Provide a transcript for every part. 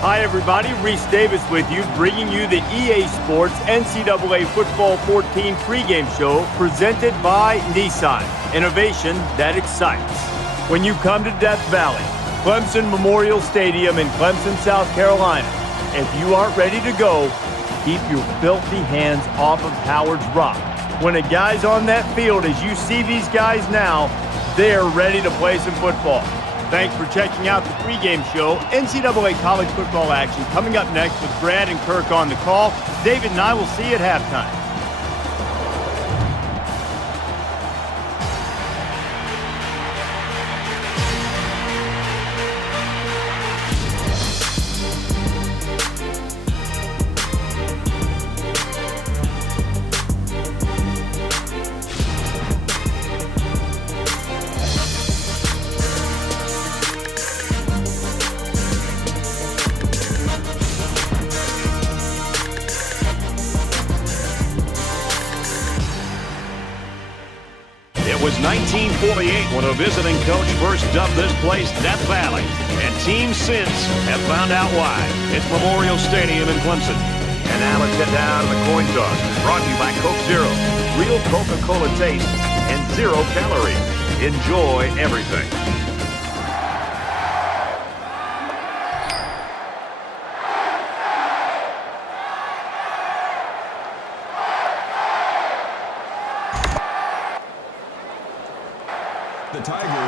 Hi everybody, Reese Davis with you, bringing you the EA Sports NCAA Football 14 pregame show presented by Nissan. Innovation that excites. When you come to Death Valley, Clemson Memorial Stadium in Clemson, South Carolina, if you aren't ready to go, keep your filthy hands off of Howard's Rock. When a guy's on that field, as you see these guys now, they're ready to play some football. Thanks for checking out the pregame show. NCAA college football action coming up next with Brad and Kirk on the call. David and I will see you at halftime. It was 1948 when a visiting coach first dubbed this place Death Valley, and teams since have found out why. It's Memorial Stadium in Clemson. And now let's head down to the coin toss. Brought to you by Coke Zero. Real Coca-Cola taste and 0 calories. Enjoy everything.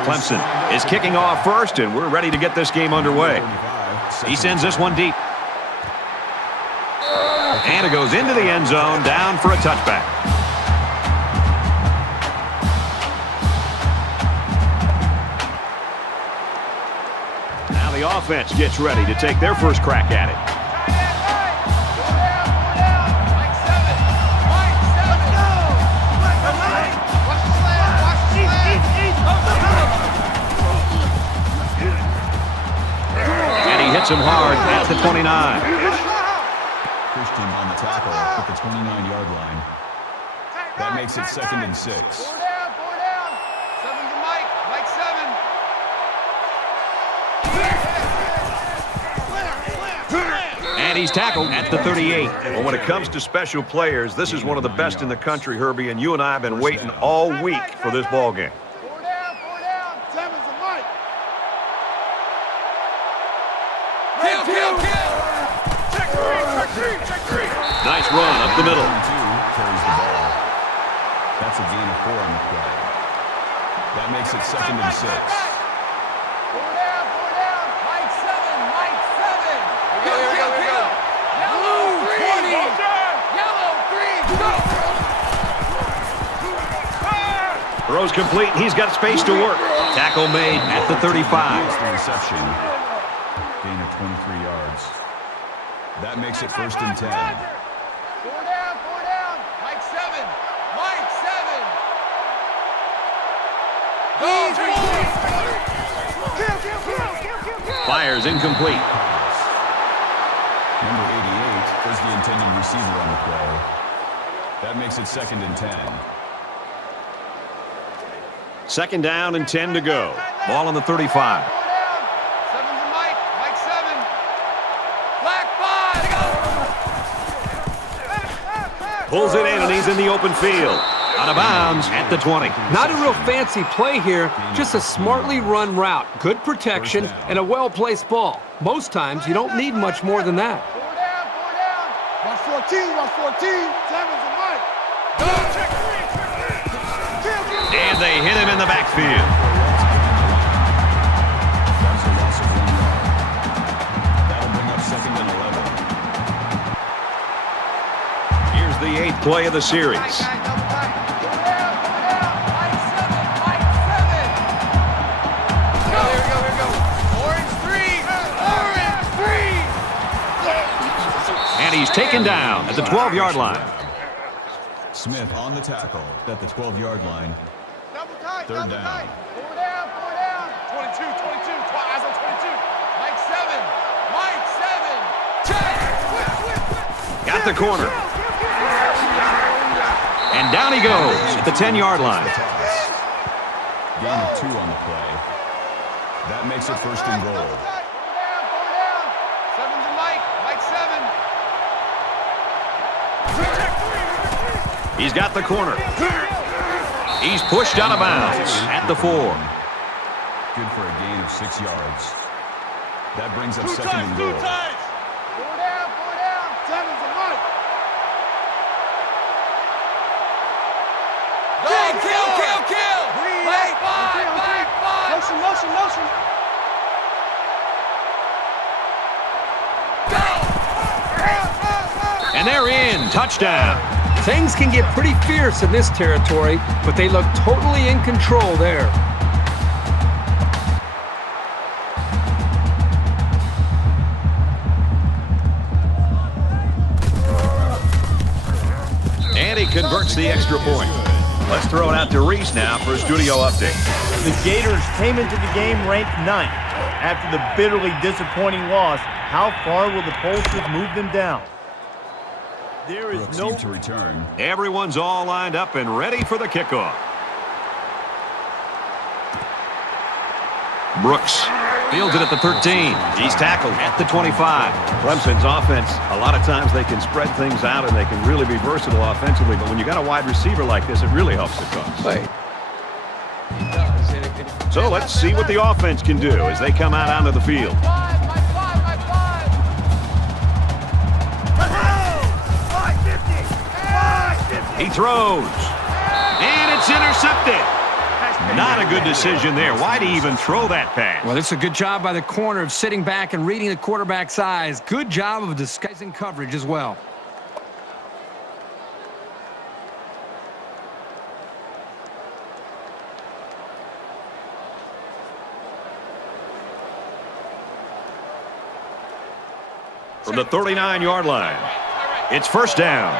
Clemson is kicking off first, and we're ready to get this game underway. He sends this one deep. And it goes into the end zone, down for a touchback. Now the offense gets ready to take their first crack at it. Hits him hard at the 29. Christian on the tackle at the 29-yard line. That makes it 2nd and 6. 4 down. 7 to Mike. Mike 7. And he's tackled at the 38. Well, when it comes to special players, this is one of the best in the country, Herbie, and you and I have been waiting all week for this ball game. 4 down. 7 to Mike. Check three. Nice run up the middle. Carries the ball. That's a gain of 4 on the play. That makes it 2nd and 6. 4 down. Mike 7. Here we go. Yellow 3. Yellow 3. Go. Throw's complete. He's got space to work. Tackle made at the 35. The reception. Gain of 23 yards. That makes it 1st and 10. 4 down. Mike 7. Go. Fires incomplete. Number 88 was the intended receiver on the play. That makes it 2nd and 10. 2nd down and 10 to go. Ball on the 35. Pulls it in, and he's in the open field. Out of bounds at the 20. Not a real fancy play here, just a smartly run route. Good protection and a well-placed ball. Most times, you don't need much more than that. 4 down. 14. 7's a Mike. Go. And they hit him in the backfield. That's a loss of 1 yard. That'll bring up 2nd and 11. Here's the 8th play of the series. And he's taken down at the 12-yard line. Smith on the tackle at the 12-yard line. 3rd down. 4 down. 22. Eyes on 22. Mike 7. Got the corner. And down he goes at the 10-yard line. Gain of 2 on the play. That makes it first and goal. Down. Seven's a Mike. Mike 7. He's got the corner. He's pushed out of bounds at the 4. Good for a gain of 6 yards. That brings up second and goal. 4 down. Seven's a Mike. Kill. Wait, back. Motion. And they're in. Touchdown. Things can get pretty fierce in this territory, but they look totally in control there. And he converts the extra point. Let's throw it out to Reese now for a studio update. The Gators came into the game ranked 9th. After the bitterly disappointing loss, how far will the pollsters move them down? There is no to return. Everyone's all lined up and ready for the kickoff. Brooks fields it at the 13. He's tackled at the 25. Clemson's offense, a lot of times they can spread things out and they can really be versatile offensively, but when you got a wide receiver like this, it really helps the cause. Wait. So let's see what the offense can do as they come out onto the field. He throws, and it's intercepted. Not a good decision there. Why'd he even throw that pass? Well, it's a good job by the corner of sitting back and reading the quarterback's eyes. Good job of disguising coverage as well. From the 39-yard line, it's first down.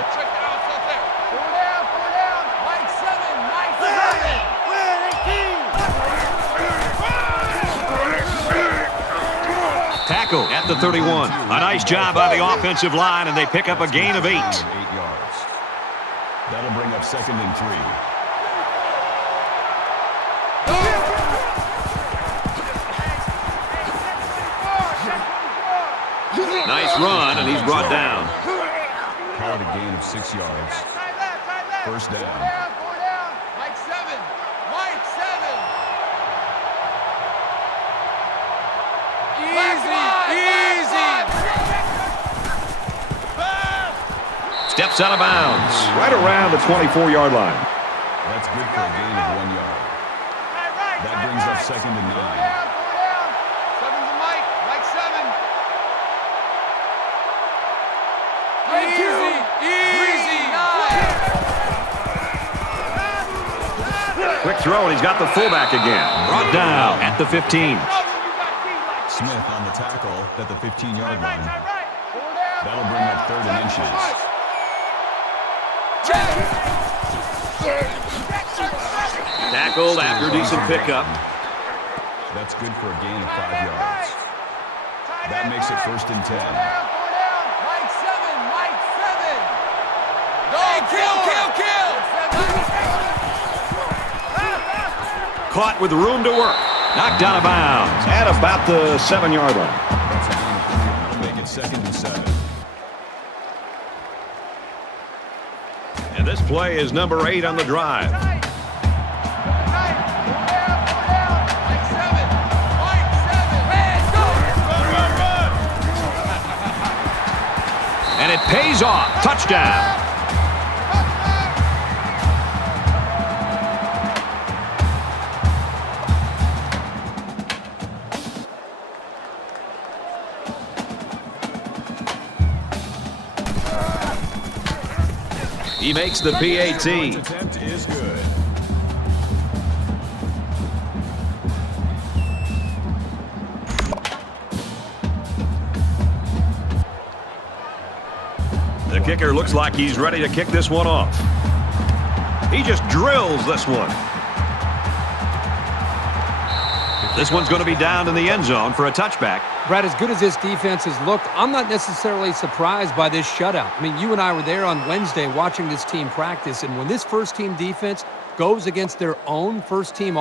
Tackle at the 31. A nice job by the offensive line, and they pick up a gain of 8. 8 yards. That'll bring up second and 3. Nice run, and he's brought down. Call it a gain of 6 yards. First down. Mike 7. Easy. Steps out of bounds, right around the 24-yard line. That's good for a gain of 1 yard. That brings up second and 9. Seven's a Mike. Mike 7. Easy. Quick throw, and he's got the fullback again. Brought down at the 15. Smith on the tackle at the 15-yard line. That'll bring up third and inches. Tackled after a decent pickup. That's good for a gain of 5 yards. That makes it first and 10. Mike 7. Caught with room to work. Knocked out of bounds at about the 7-yard line. That's a gain of 3. That'll make it second and 7. And this play is number 8 on the drive. And it pays off. Touchdown. He makes the PAT. Attempt is good. The kicker looks like he's ready to kick this one off. He just drills this one. This one's going to be down in the end zone for a touchback. Brad, as good as this defense has looked, I'm not necessarily surprised by this shutout. I mean, you and I were there on Wednesday watching this team practice, and when this first-team defense goes against their own first-team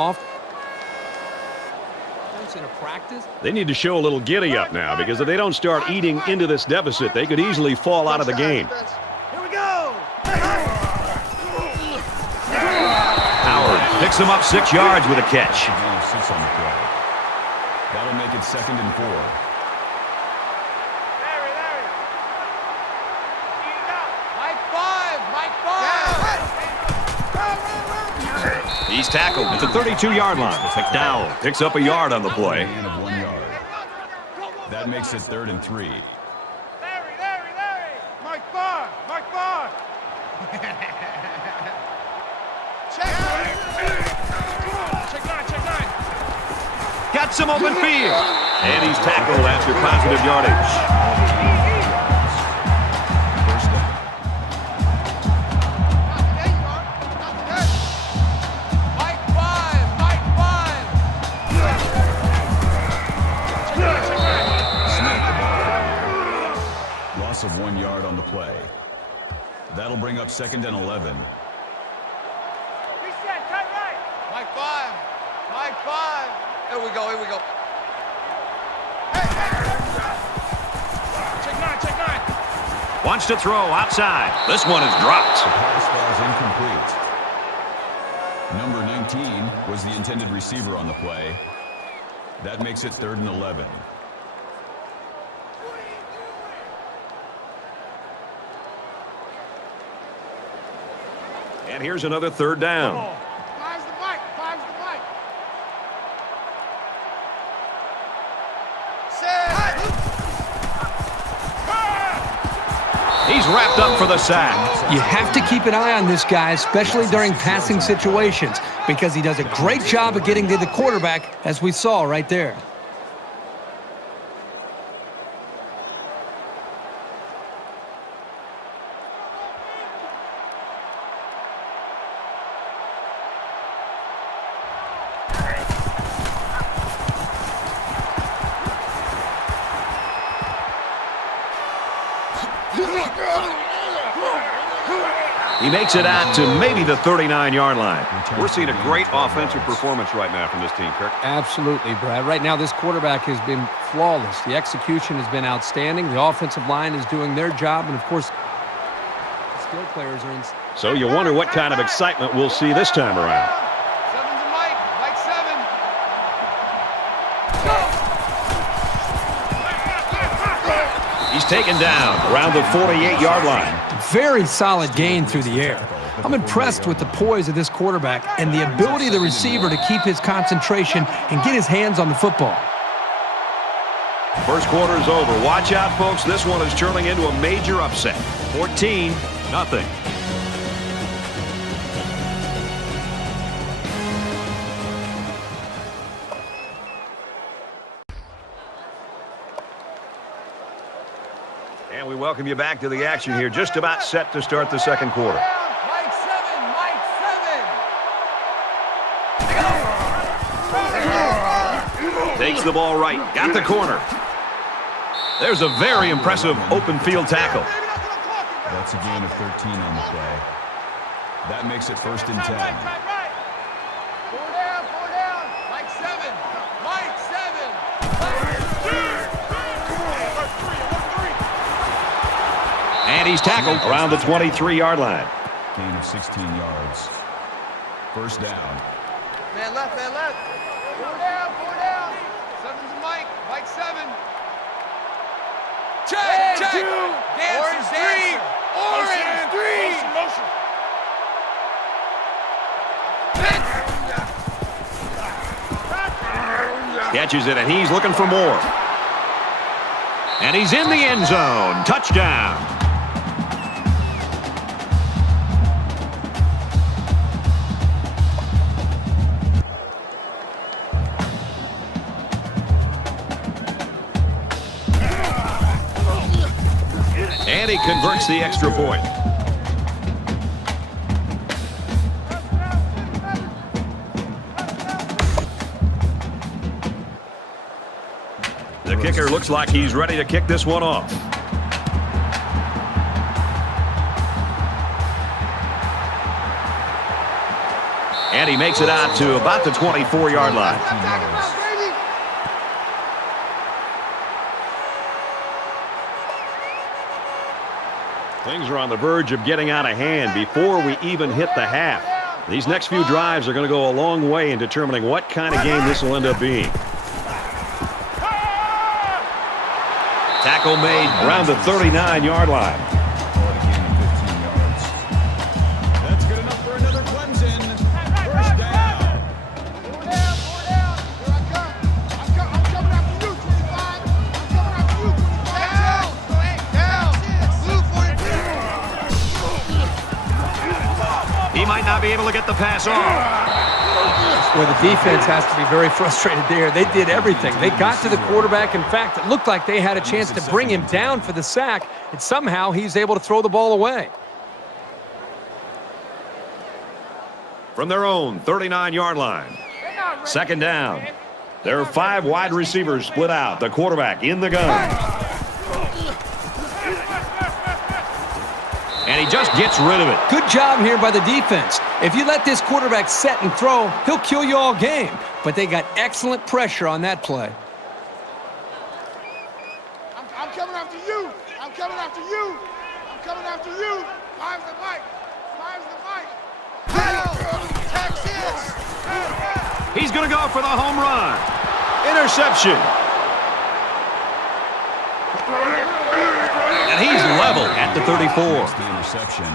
They need to show a little giddy up now, because if they don't start eating into this deficit, they could easily fall out of the game. Here we go. Howard picks him up 6 yards with a catch. Gain of 6 on the play. That'll make it 2nd and 4. He's tackled at the 32-yard line. McDowell picks up a yard on the play. Gain of 1 yard. That makes it 3rd and 3. Larry. Mike 5. Check 9. Got some open field. And he's tackled after positive yardage. First down. Mike 5. Snap the ball. Loss of 1 yard on the play. That'll bring up 2nd and 11. Reset, cut right. Mike 5. Here we go. Check 9. Wants to throw outside. This one is dropped. The pass falls incomplete. Number 19 was the intended receiver on the play. That makes it 3rd and 11. And here's another 3rd down. Five's the mic. He's wrapped up for the sack. You have to keep an eye on this guy, especially during passing situations, because he does a great job of getting to the quarterback, as we saw right there. He makes it out to maybe the 39-yard line. We're seeing a great offensive performance right now from this team, Kirk. Absolutely, Brad. Right now, this quarterback has been flawless. The execution has been outstanding. The offensive line is doing their job. And, of course, the skill players are in. So you wonder what kind of excitement we'll see this time around. 7's a Mike 7. He's taken down around the 48-yard line. Very solid gain through the air. I'm impressed with the poise of this quarterback and the ability of the receiver to keep his concentration and get his hands on the football. First quarter is over. Watch out, folks. This one is turning into a major upset. 14-0. And we welcome you back to the action here. Just about set to start the second quarter. Mike 7. Takes the ball right. Got the corner. There's a very impressive open field tackle. That's a gain of 13 on the play. That makes it 1st and 10. Four down. Mike 7. And he's tackled around the 23-yard line. Gain of 16 yards. First down. Man left. Four down. 7's a Mike 7. Check. Orange 3. Motion. Catches it, and he's looking for more. And he's in the end zone. Touchdown. And he converts the extra point. The kicker looks like he's ready to kick this one off. And he makes it out to about the 24-yard line. Things are on the verge of getting out of hand before we even hit the half. These next few drives are going to go a long way in determining what kind of game this will end up being. Tackle made around the 39-yard line. That's good enough for another Clemson. First down. Four down. Here I come. I'm coming after you, 25. I'm coming after you, 25. Down. Blue 42. He might not be able to get the pass off. Where the defense has to be very frustrated there. They did everything. They got to the quarterback. In fact, it looked like they had a chance to bring him down for the sack, and somehow he's able to throw the ball away. From their own 39-yard line. Second down. There are 5 wide receivers split out. The quarterback in the gun. And he just gets rid of it. Good job here by the defense. If you let this quarterback set and throw, he'll kill you all game. But they got excellent pressure on that play. I'm coming after you. I'm coming after you. I'm coming after you. Five's the mic. Texas. He's going to go for the home run. Interception. And he's level at the 34. That's the interception.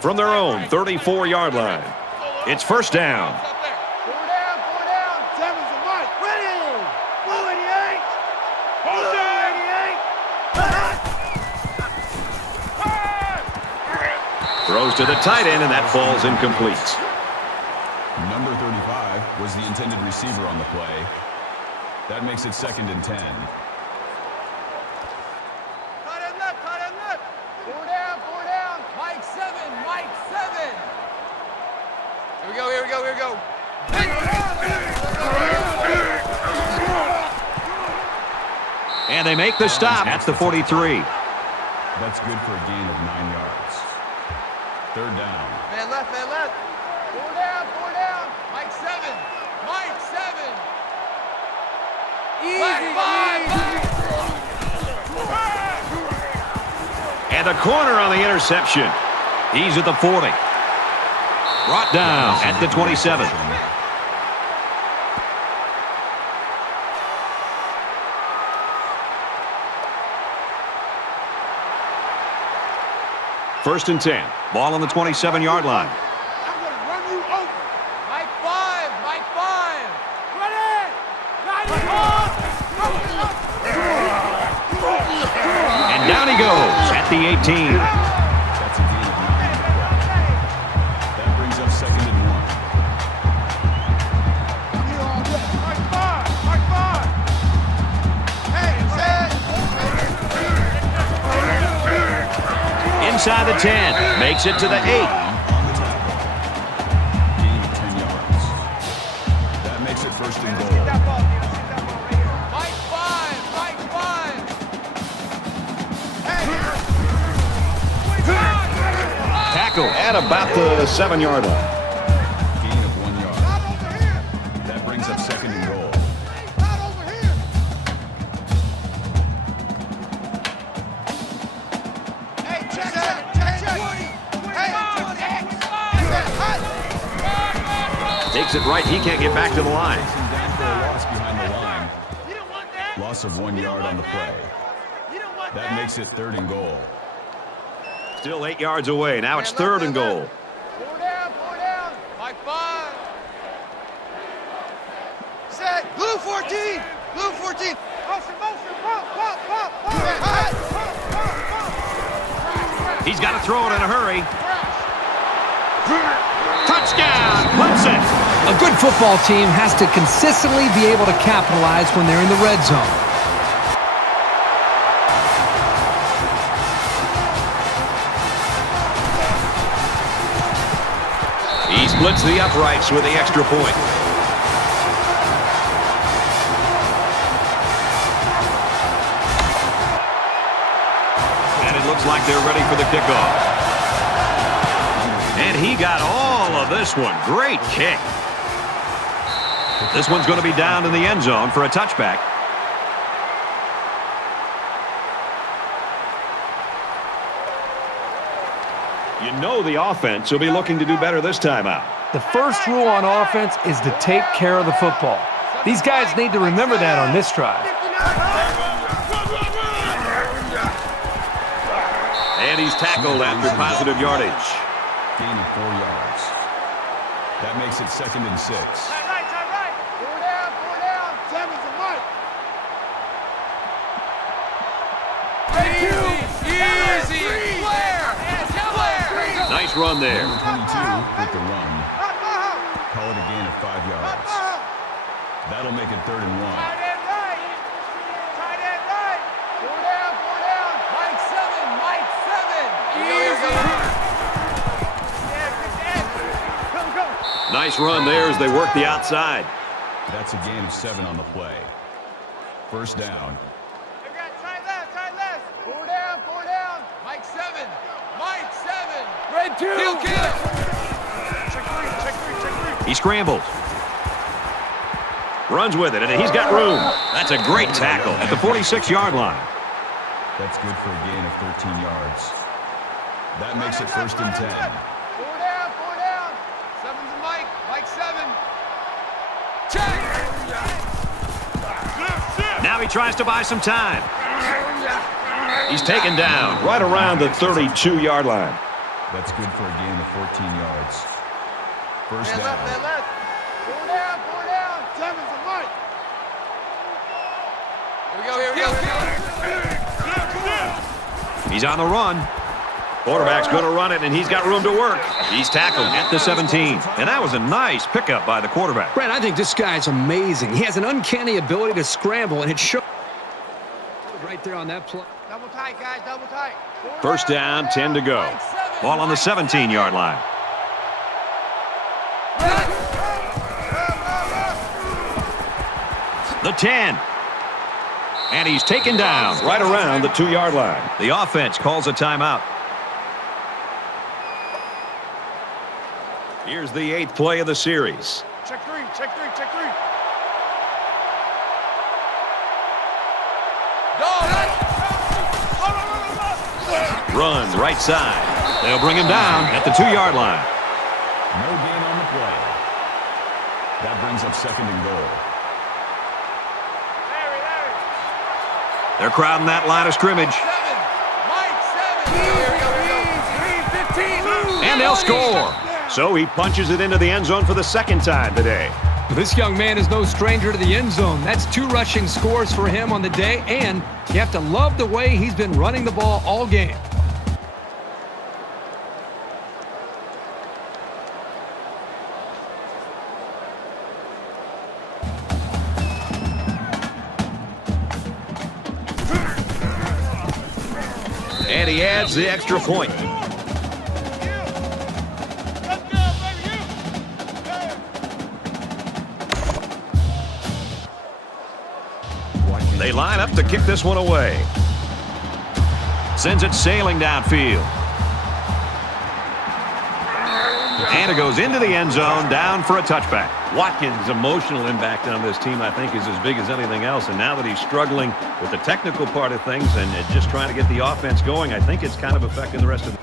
From their own 34-yard line. It's first down. Four down. Seven's the mic. Ready. Blue 88. Blue 88. Throws to the tight end, and that falls incomplete. Number 35 was the intended receiver on the play. That makes it 2nd and 10. Cut and left. Four down. Mike 7. Here we go. And they make the stop at the 43. That's good for a gain of 9 yards. Third down. Man left. Four down. Mike 7. Easy. And the corner on the interception. He's at the 40. Brought down at the 27. First and 10. Ball on the 27-yard line. I'm going to run you over. Mike 5. Ready. 94. And down he goes at the 18. That's a gain of 9 on the play. That brings up 2nd and 1. I'm here all day. Mike 5. Hey, Inside the 10. Makes it to the 8. On the tackle. Gain of 10 yards. That makes it 1st and goal. Mike 5. Tackle at about the 7-yard line. Gain of 1 yard. Not over here. That brings up 2nd and goal. Not over here. Hey, check. Takes it right. He can't get back to the line. Down for a loss behind the line. Loss of 1 yard on the play. That makes it 3rd and goal. Still 8 yards away. Now it's 3rd and goal. Four down. Mike 5. Set. Blue 14. Motion. Pop. He's got to throw it in a hurry. Touchdown, Clemson. A good football team has to consistently be able to capitalize when they're in the red zone. He splits the uprights with the extra point. And it looks like they're ready for the kickoff. And he got all of this one. Great kick. This one's going to be down in the end zone for a touchback. You know the offense will be looking to do better this time out. The first rule on offense is to take care of the football. These guys need to remember that on this drive. And he's tackled after positive yardage. Gain of 4 yards. That makes it 2nd and 6. Right. Four down. Seven's a Mike. Easy. Nice run there. Number 22 with the run. Call it a gain of 5 yards. That'll make it 3rd and 1. Tight end right. Four down. Mike 7. Easy. Yeah, good catch. Go. Nice run there as they work the outside. That's a gain of 7 on the play. First down. Tight left. Four down. Mike 7. Red 2. He'll get it. Check three. He scrambles. Runs with it, and he's got room. That's a great tackle at the 46-yard line. That's good for a gain of 13 yards. That makes it 1st and 10. Four down. Seven's a Mike. Mike 7. Check. Now he tries to buy some time. He's taken down right around the 32-yard line. That's good for a gain of 14 yards. First Man down. left. Four down. Seven's a Mike. Here we go. He's on the run. Quarterback's going to run it, and he's got room to work. He's tackled at the 17. And that was a nice pickup by the quarterback. Brad, I think this guy's amazing. He has an uncanny ability to scramble, and it showed right there on that play. Double tight, guys. Double tight. First down, 10 to go. Ball on the 17-yard line. The 10. And he's taken down right around the 2-yard line. The offense calls a timeout. Here's the 8th play of the series. Check three. Runs right side. They'll bring him down at the 2-yard line. No gain on the play. That brings up 2nd and goal. They're crowding that line of scrimmage. And they'll score. So he punches it into the end zone for the 2nd time today. This young man is no stranger to the end zone. That's 2 rushing scores for him on the day, and you have to love the way he's been running the ball all game. And he adds the extra point. They line up to kick this one away. Sends it sailing downfield. And it goes into the end zone, down for a touchback. Watkins' emotional impact on this team, I think, is as big as anything else. And now that he's struggling with the technical part of things and just trying to get the offense going, I think it's kind of affecting the rest of the...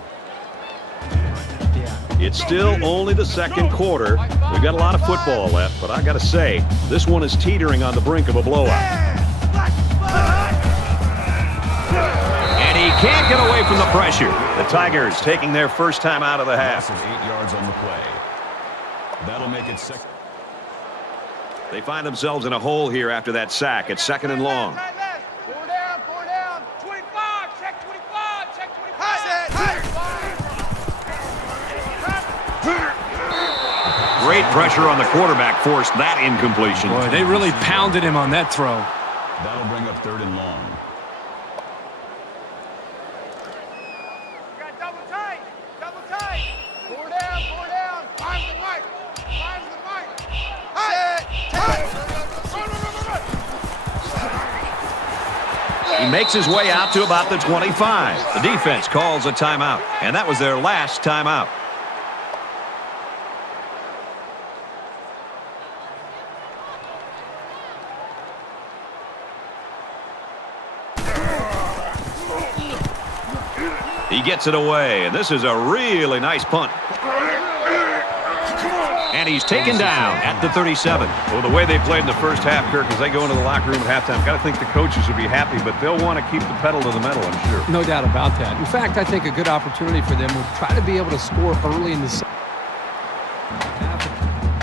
It's still only the 2nd quarter. We've got a lot of football left, but I got to say, this one is teetering on the brink of a blowout. And he can't get away from the pressure. The Tigers taking their first time out of the half. Loss of 8 yards on the play. That'll make it 2nd. They find themselves in a hole here after that sack. It's 2nd and long. Four down. 25. Check 25. Great pressure on the quarterback forced that incompletion. Boy, they really pounded him on that throw. That'll bring up 3rd and long. Double tight. Four down. Find the mic. He makes his way out to about the 25. The defense calls a timeout, and that was their last timeout. He gets it away, and this is a really nice punt. And he's taken down at the 37. Well, the way they played in the first half, Kirk, as they go into the locker room at halftime, got to think the coaches will be happy, but they'll want to keep the pedal to the metal, I'm sure. No doubt about that. In fact, I think a good opportunity for them will try to be able to score early in the second half.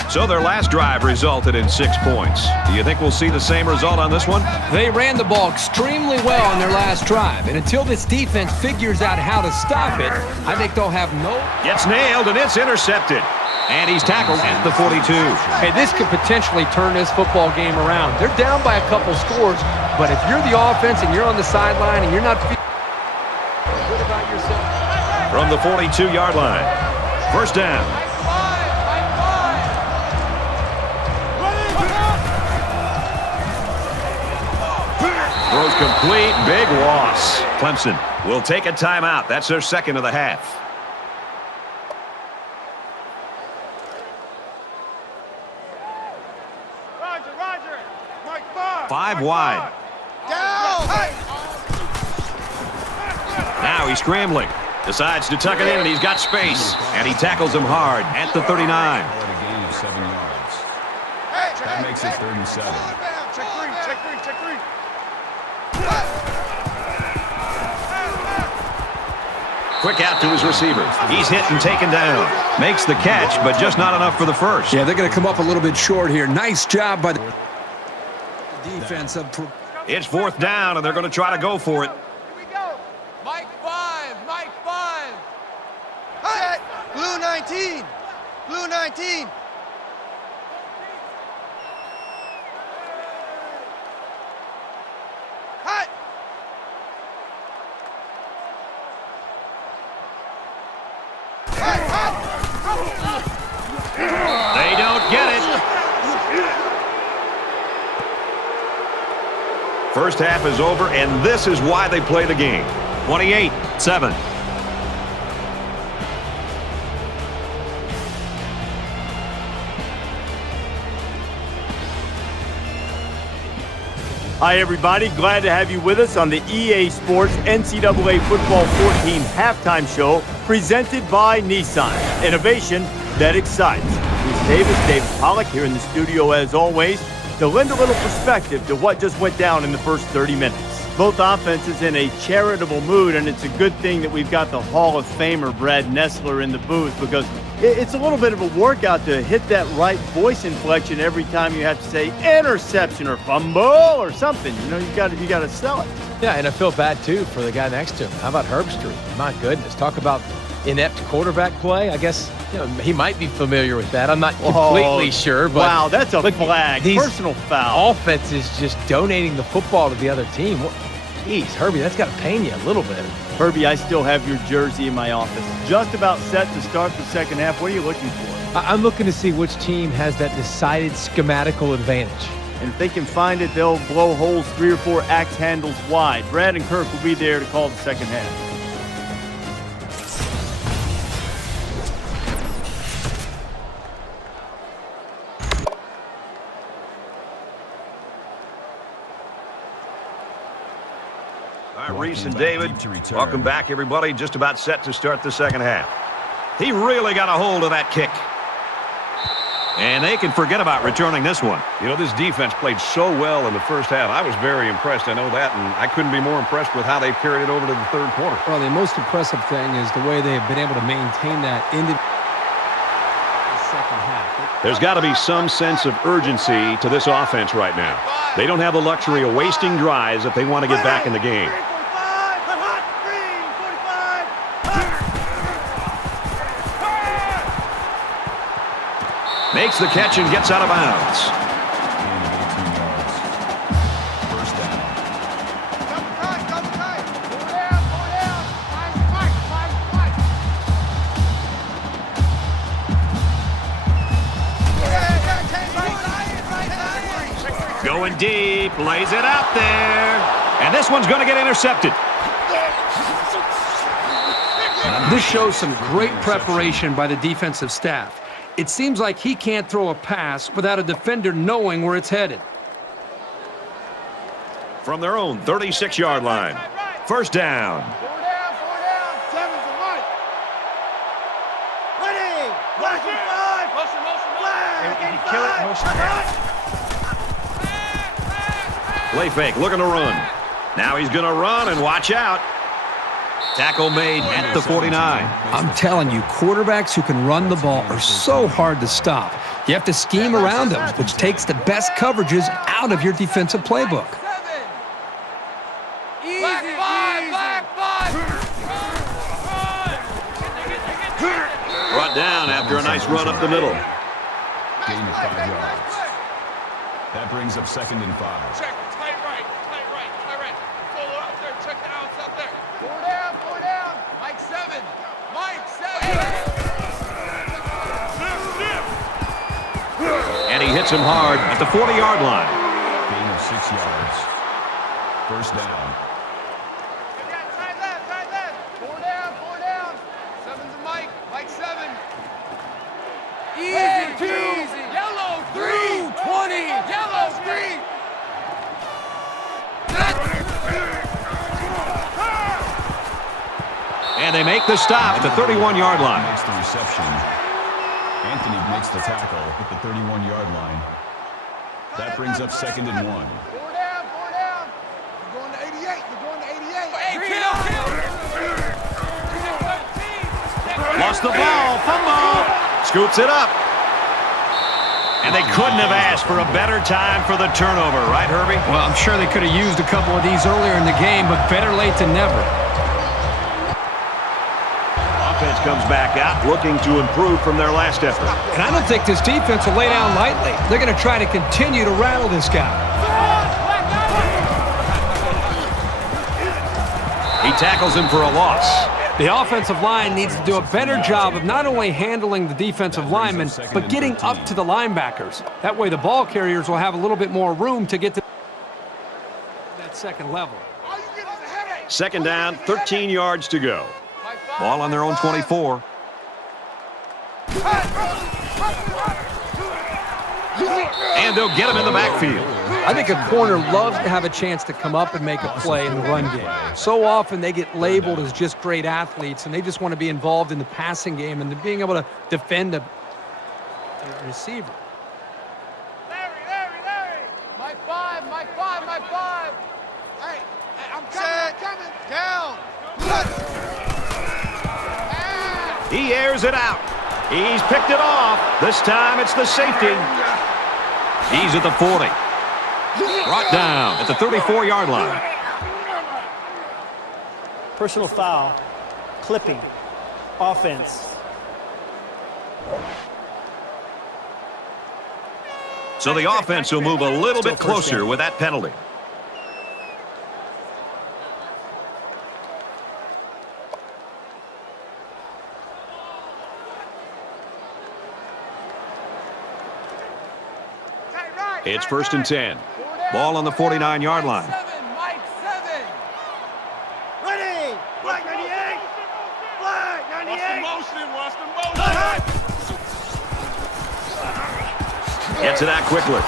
So their last drive resulted in 6 points. Do you think we'll see the same result on this one? They ran the ball extremely well on their last drive, and until this defense figures out how to stop it, I think they'll have no... Gets nailed, and it's intercepted. And he's tackled at the 42. Hey, this could potentially turn this football game around. They're down by a couple scores, but if you're the offense and you're on the sideline and you're not feeling good about yourself... From the 42-yard line. First down. Throws complete, big loss. Clemson will take a timeout. That's their second of the half. Five wide. Now he's scrambling. Decides to tuck it in, and he's got space. And he tackles him hard at the 39. A gain of 7 yards. That makes it 3rd and 7. Check three. Quick out to his receiver. He's hit and taken down. Makes the catch, but just not enough for the first. Yeah, they're going to come up a little bit short here. Nice job by the defense. It's 4th down, and they're going to try to go for it. Here we go. Mike 5. Set. Blue 19. Hut. They don't get it. First half is over, and this is why they play the game. 28-7. Hi, everybody. Glad to have you with us on the EA Sports NCAA Football 14 halftime show presented by Nissan. Innovation that excites. Reese Davis, David Pollack here in the studio as always to lend a little perspective to what just went down in the first 30 minutes. Both offenses in a charitable mood, and it's a good thing that we've got the Hall of Famer Brad Nessler in the booth because it's a little bit of a workout to hit that right voice inflection every time you have to say interception or fumble or something. You know, you got to sell it. Yeah, and I feel bad, too, for the guy next to him. How about Herbstreit? My goodness. Talk about inept quarterback play. I guess he might be familiar with that. I'm not completely sure. But wow, that's a flag. Personal foul. Offense is just donating the football to the other team. Jeez, Herbie, that's got to pain you a little bit. Herbie, I still have your jersey in my office. Just about set to start the second half. What are you looking for? I'm looking to see which team has that decided schematical advantage. And if they can find it, they'll blow holes 3 or 4 axe handles wide. Brad and Kirk will be there to call the second half. All right, Reese and David, welcome back, everybody. Just about set to start the second half. He really got a hold of that kick. And they can forget about returning this one. You know, this defense played so well in the first half. I was very impressed, I know that, and I couldn't be more impressed with how they carried it over to the third quarter. Well, the most impressive thing is the way they have been able to maintain that into the second half. There's got to be some sense of urgency to this offense right now. They don't have the luxury of wasting drives if they want to get back in the game. Makes the catch and gets out of bounds. Gain of 18 yards. First down. Double tight. Go down. Fight. Going deep, lays it out there. And this one's going to get intercepted. This shows some great preparation by the defensive staff. It seems like he can't throw a pass without a defender knowing where it's headed. From their own 36-yard line. First down. 4 down. 7. kill it, motion down. Play fake, looking to run. Now he's going to run, and watch out. Tackle made at the 49. I'm telling you, quarterbacks who can run the ball are so hard to stop. You have to scheme around them, which takes the best coverages out of your defensive playbook. Brought down after a nice run up the middle. Gain of 5 yards. That brings up 2nd and 5. Check, tight right. Pull out there, check the outs out there. 4 down. Mike 7. And he hits him hard at the 40-yard line. Gain of 6 yards. First down. Tight left. 4 down. 7's a Mike 7. Easy. Yellow 3. 20. Yellow 3. And they make the stop at the 31-yard line. Makes the reception. Anthony makes the tackle at the 31-yard line. That brings up 2nd and 1. 4 down. You're going to 88. Lost the ball, fumble. Scoops it up. And they couldn't have asked for a better time for the turnover, right, Herbie? Well, I'm sure they could have used a couple of these earlier in the game, but better late than never. Offense comes back out looking to improve from their last effort. And I don't think this defense will lay down lightly. They're going to try to continue to rattle this guy. He tackles him for a loss. The offensive line needs to do a better job of not only handling the defensive linemen, but getting up to the linebackers. That way the ball carriers will have a little bit more room to get to that second level. 2nd down, 13 yards to go. Ball on their own 24. And they'll get him in the backfield. I think a corner loves to have a chance to come up and make a play in the run game. So often they get labeled as just great athletes, and they just want to be involved in the passing game and being able to defend a receiver. Larry. Mike 5. Hey, I'm coming. Down. He airs it out. He's picked it off. This time it's the safety. He's at the 40. Brought down at the 34-yard line. Personal foul, clipping, offense. So the offense will move a little bit closer with that penalty. It's 1st and 10. Ball on the 49-yard line. Mike 7. Ready! Black 98! Black 98! Watch the motion. Gets it out quickly.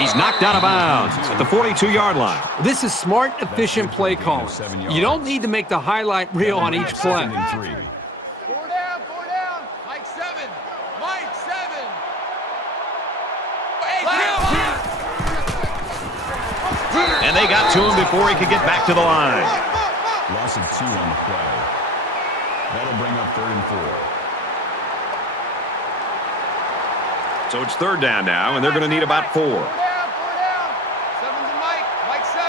He's knocked out of bounds at the 42-yard line. This is smart, efficient play calling. You don't need to make the highlight reel on each play. 2nd and 3. 4 down. Mike 7. And they got to him before he could get back to the line. Loss of 2 on the play. That'll bring up 3rd and 4. So it's 3rd down now, and they're going to need about 4. 4 down. 7's a Mike 7.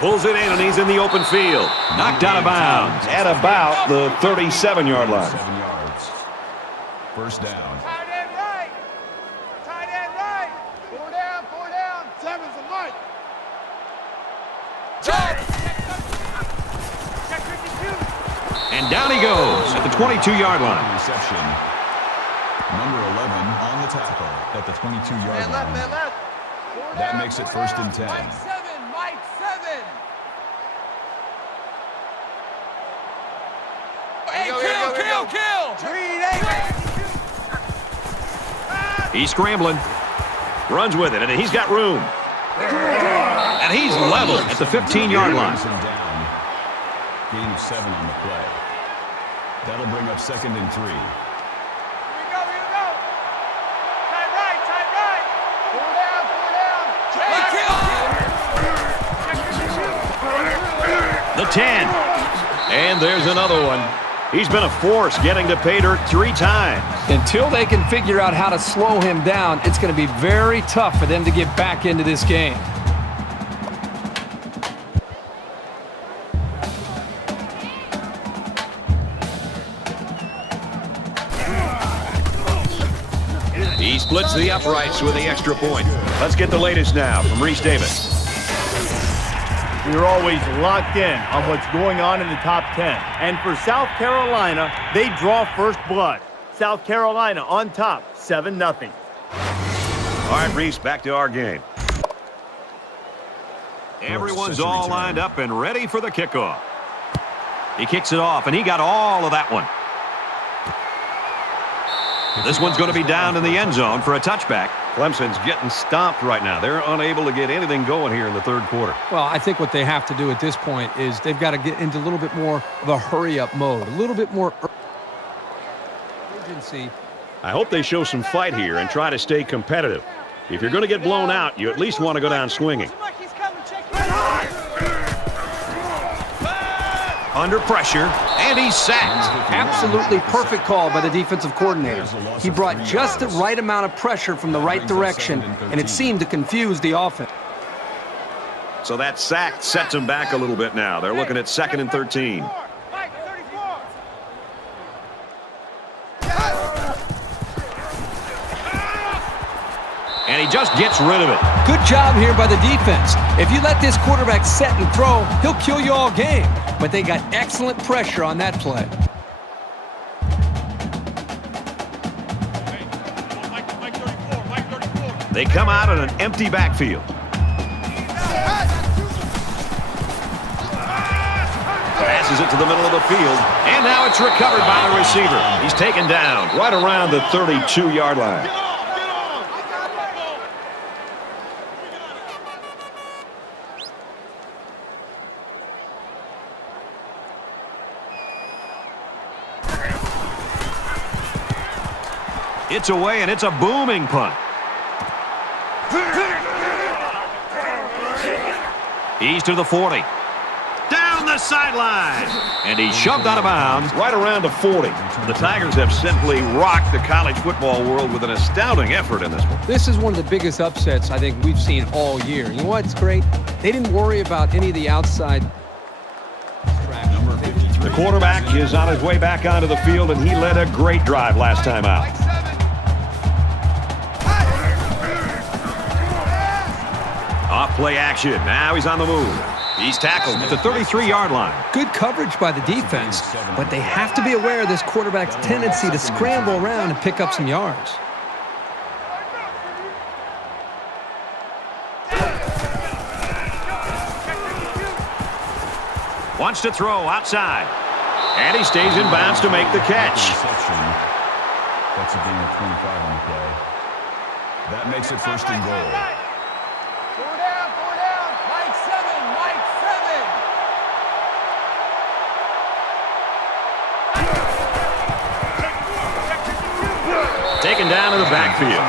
Pulls it in, and he's in the open field. Knocked out of bounds at about the 37-yard line. 7 yards. First down. Tight end right. 4 down. 7's a Mike. And down he goes at the 22-yard line. Reception. Number 11 on the tackle at the 22-yard line. left. That makes it 1st and 10. Mike 7. Hey, kill! He's scrambling. Runs with it, and he's got room. And he's leveled at the 15-yard line. Gain of 7 on the play. That'll bring up 2nd and 3. Here we go. Tight right. Pull down. The 10. And there's another one. He's been a force getting to pay dirt 3 times. Until they can figure out how to slow him down, it's going to be very tough for them to get back into this game. He splits the uprights with the extra point. Let's get the latest now from Reese Davis. We're always locked in on what's going on in the top 10. And for South Carolina, they draw first blood. South Carolina on top, 7-0. All right, Reese, back to our game. Everyone's all lined up and ready for the kickoff. He kicks it off, and he got all of that one. This one's going to be down in the end zone for a touchback. Clemson's getting stomped right now. They're unable to get anything going here in the third quarter. Well, I think what they have to do at this point is they've got to get into a little bit more of a hurry-up mode, a little bit more urgency. I hope they show some fight here and try to stay competitive. If you're going to get blown out, you at least want to go down swinging. Under pressure, and he's sacked. Absolutely perfect call by the defensive coordinator. He brought just the right amount of pressure from the right direction, and it seemed to confuse the offense. So that sack sets him back a little bit now. They're looking at 2nd and 13. And he just gets rid of it. Good job here by the defense. If you let this quarterback set and throw, he'll kill you all game. But they got excellent pressure on that play. They come out in an empty backfield. Passes it to the middle of the field, and now it's recovered by the receiver. He's taken down right around the 32-yard line. It's away, and it's a booming punt. He's to the 40. Down the sideline. And he's shoved out of bounds right around the 40. The Tigers have simply rocked the college football world with an astounding effort in this one. This is one of the biggest upsets I think we've seen all year. You know what's great? They didn't worry about any of the outside. The quarterback is on his way back onto the field, and he led a great drive last time out. Off play action. Now he's on the move. He's tackled at the 33-yard line. Good coverage by the defense, but they have to be aware of this quarterback's tendency to scramble around and pick up some yards. Wants to throw outside. And he stays in bounds to make the catch. That's a gain of 25 on the play. That makes it 1st and goal. Four down. Mike 7. Taken down to the backfield.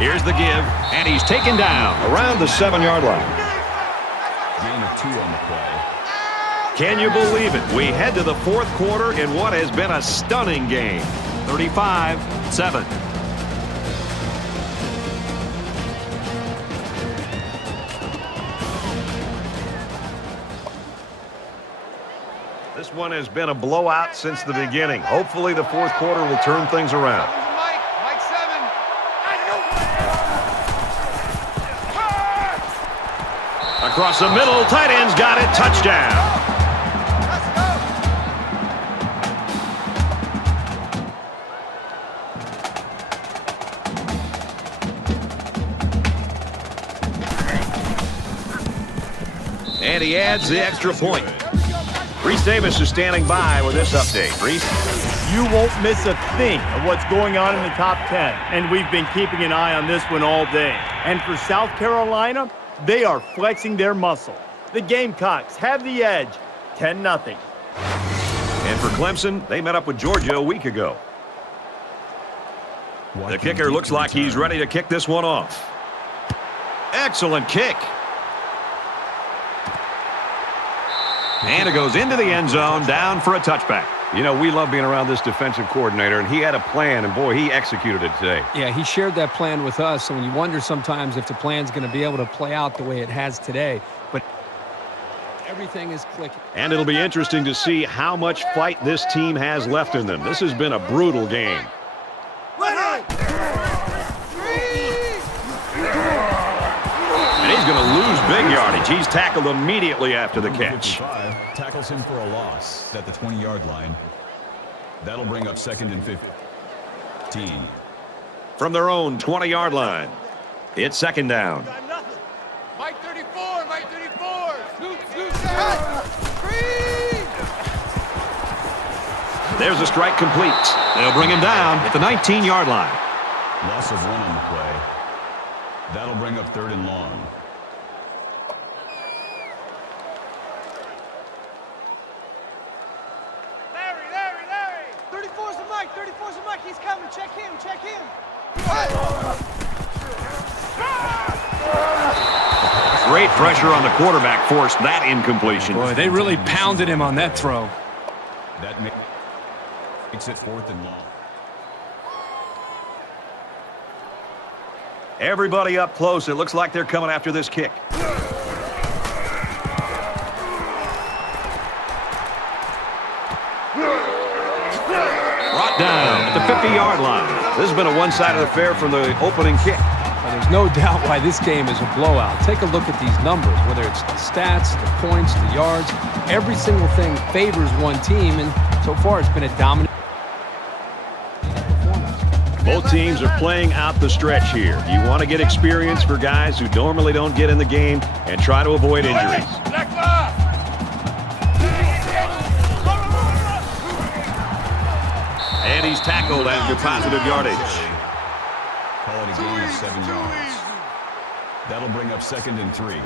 Here's the give, and he's taken down around the 7-yard line. Gain of 2 on the play. Can you believe it? We head to the 4th quarter in what has been a stunning game. 35-7. This one has been a blowout since the beginning. Hopefully the 4th quarter will turn things around. Mike 7. Across the middle, tight end's got it. Touchdown. And he adds the extra point. Reese Davis is standing by with this update. Reese? You won't miss a thing of what's going on in the top 10. And we've been keeping an eye on this one all day. And for South Carolina, they are flexing their muscle. The Gamecocks have the edge, 10-0. And for Clemson, they met up with Georgia a week ago. The kicker looks like he's ready to kick this one off. Excellent kick. And it goes into the end zone, down for a touchback. You know, we love being around this defensive coordinator, and he had a plan, and boy, he executed it today. Yeah, he shared that plan with us, and you wonder sometimes if the plan's going to be able to play out the way it has today. But everything is clicking. And it'll be interesting to see how much fight this team has left in them. This has been a brutal game. And he's going to lose big yardage. He's tackled immediately after the catch. 55 tackles him for a loss at the 20-yard line. That'll bring up 2nd and 15. From their own 20-yard line, it's 2nd down. Mike 34, Mike 34. There's a strike complete. They'll bring him down at the 19-yard line. Loss of 1 on the play. That'll bring up 3rd and long. Larry. 34's the Mike. 34's the Mike. He's coming. Check him. Great pressure on the quarterback forced that incompletion. Boy, they really pounded him on that throw. That makes it 4th and long. Everybody up close. It looks like they're coming after this kick. Brought down at the 50-yard line. This has been a one-sided affair from the opening kick. Well, there's no doubt why this game is a blowout. Take a look at these numbers, whether it's the stats, the points, the yards. Every single thing favors one team, and so far it's been a dominant performance. Both teams are playing out the stretch here. You want to get experience for guys who normally don't get in the game and try to avoid injuries. And he's tackled after positive yardage. Call it a gain of 7 yards. That'll bring up 2nd and 3.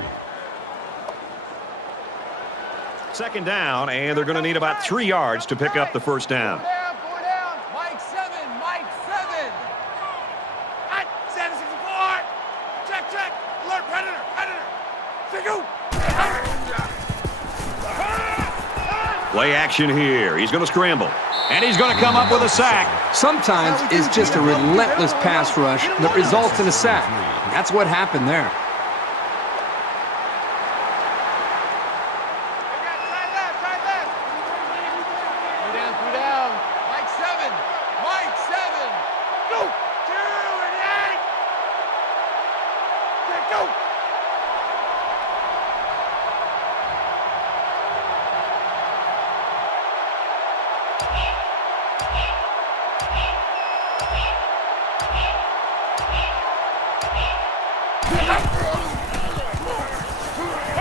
2nd down, and they're going to need about 3 yards to pick up the first down. Four down. Mike 7. Hot. 764. Check. Alert, predator. Play action here. He's going to scramble. And he's going to come up with a sack. Sometimes it's just a relentless pass rush that results in a sack. That's what happened there. Try left. 3 down. Mike 7. Go. 2 and 8. Go.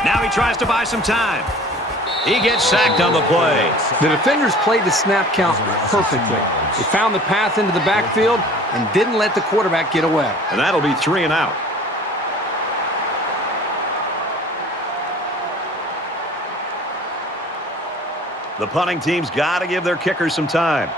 Now he tries to buy some time. He gets sacked on the play. The defenders played the snap count perfectly. They found the path into the backfield and didn't let the quarterback get away. And that'll be 3 and out. The punting team's got to give their kickers some time.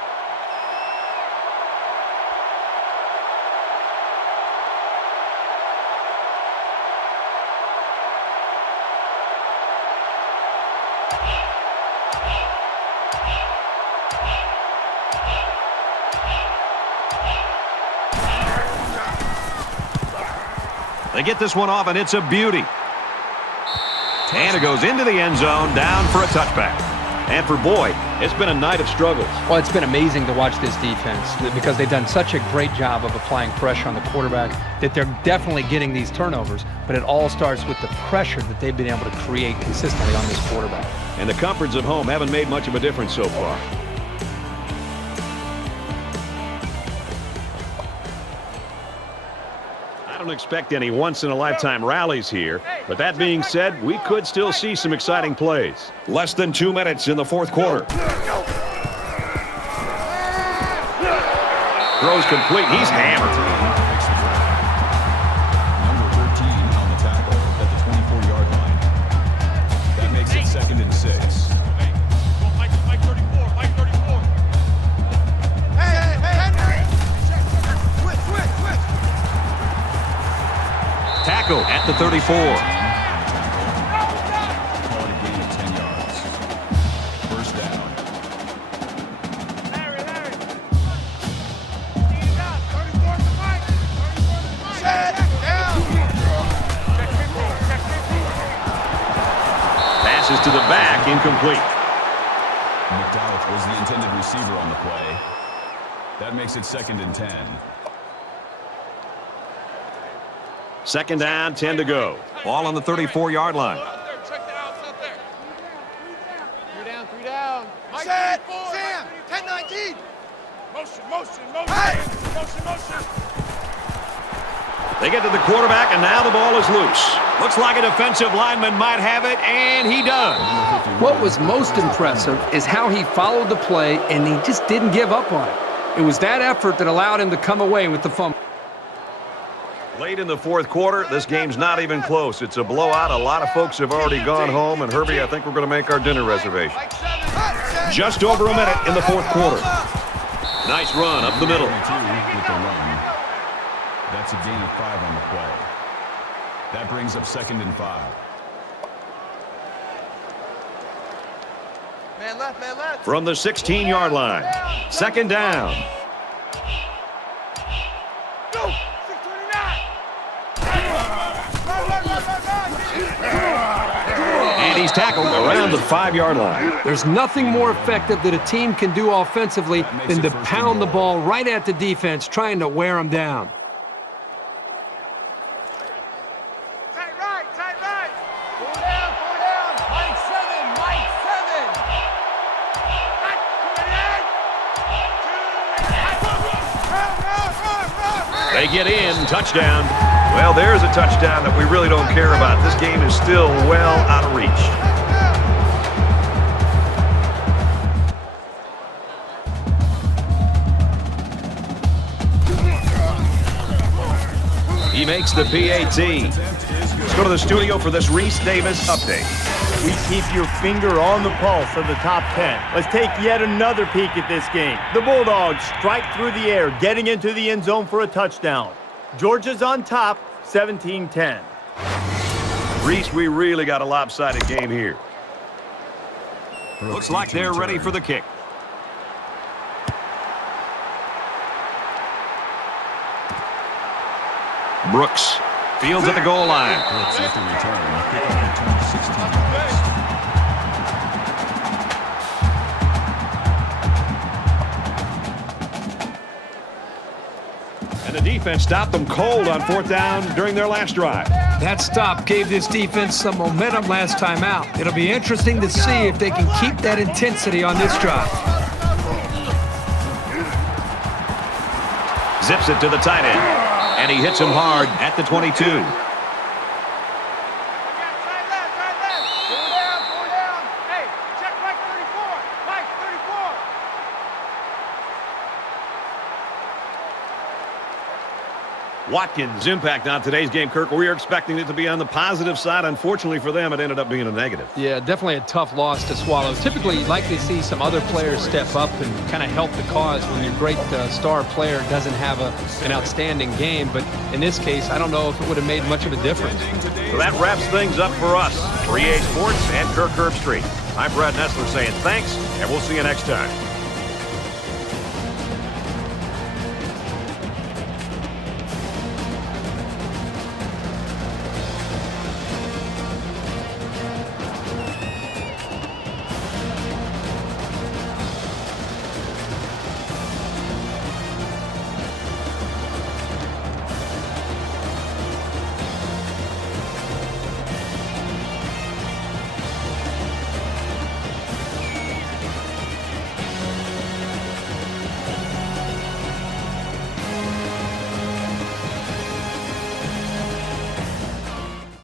They get this one off, and it's a beauty. And it goes into the end zone, down for a touchback. And for Boyd, it's been a night of struggles. Well, it's been amazing to watch this defense because they've done such a great job of applying pressure on the quarterback that they're definitely getting these turnovers, but it all starts with the pressure that they've been able to create consistently on this quarterback. And the comforts of home haven't made much of a difference so far. I don't expect any once-in-a-lifetime rallies here, but that being said, we could still see some exciting plays. Less than 2 minutes in the fourth quarter. Throws complete. He's hammered. Number 13 on the tackle at the 24-yard line. That makes it 2nd and 6. Mike 34. Mike 34. Hey. Switch. Tackle at the 34. Call it a gain of 10 yards. First down. Larry. Lead it out. 34 to Mike. Set down. Check 15. Passes to the back, incomplete. MacLeod was the intended receiver on the play. That makes it 2nd and 10. 2nd down, 10 to go. Ball on the 34-yard line. Check the outs out there. 3 down. Mike set. Sam. 10-19. Motion. Hey. Motion. They get to the quarterback, and now the ball is loose. Looks like a defensive lineman might have it, and he does. What was most impressive is how he followed the play, and he just didn't give up on it. It was that effort that allowed him to come away with the fumble. Late in the 4th quarter, this game's not even close. It's a blowout. A lot of folks have already gone home, and Herbie, I think we're going to make our dinner reservation. Just over a minute in the 4th quarter. Nice run up the middle. With the run. That's a gain of 5 on the play. That brings up 2nd and 5. Man left. From the 16-yard line. 2nd down. Go. 629. And he's tackled around the 5-yard line. There's nothing more effective that a team can do offensively than to pound the ball right at the defense, trying to wear them down. Tight right. 4 down. Mike 7. They get in. Touchdown. Well, there's a touchdown that we really don't care about. This game is still well out of reach. He makes the PAT. Let's go to the studio for this Reese Davis update. We keep your finger on the pulse of the top 10. Let's take yet another peek at this game. The Bulldogs strike through the air, getting into the end zone for a touchdown. Georgia's on top, 17-10. Reese, we really got a lopsided game here. Looks like they're ready for the kick. Brooks fields at the goal line. Brooks with the return. Kickoff return 16 yards. And the defense stopped them cold on 4th down during their last drive. That stop gave this defense some momentum last time out. It'll be interesting to see if they can keep that intensity on this drive. Zips it to the tight end. And he hits him hard at the 22. Tight left. 4 down. Hey, check Mike 34. Mike 34. Watkins' impact on today's game, Kirk. We are expecting it to be on the positive side. Unfortunately for them, it ended up being a negative. Yeah, definitely a tough loss to swallow. Typically, you'd like to see some other players step up and kind of help the cause when your great star player doesn't have an outstanding game. But in this case, I don't know if it would have made much of a difference. So that wraps things up for us. 3A Sports and Kirk Herbstreit. I'm Brad Nessler saying thanks, and we'll see you next time.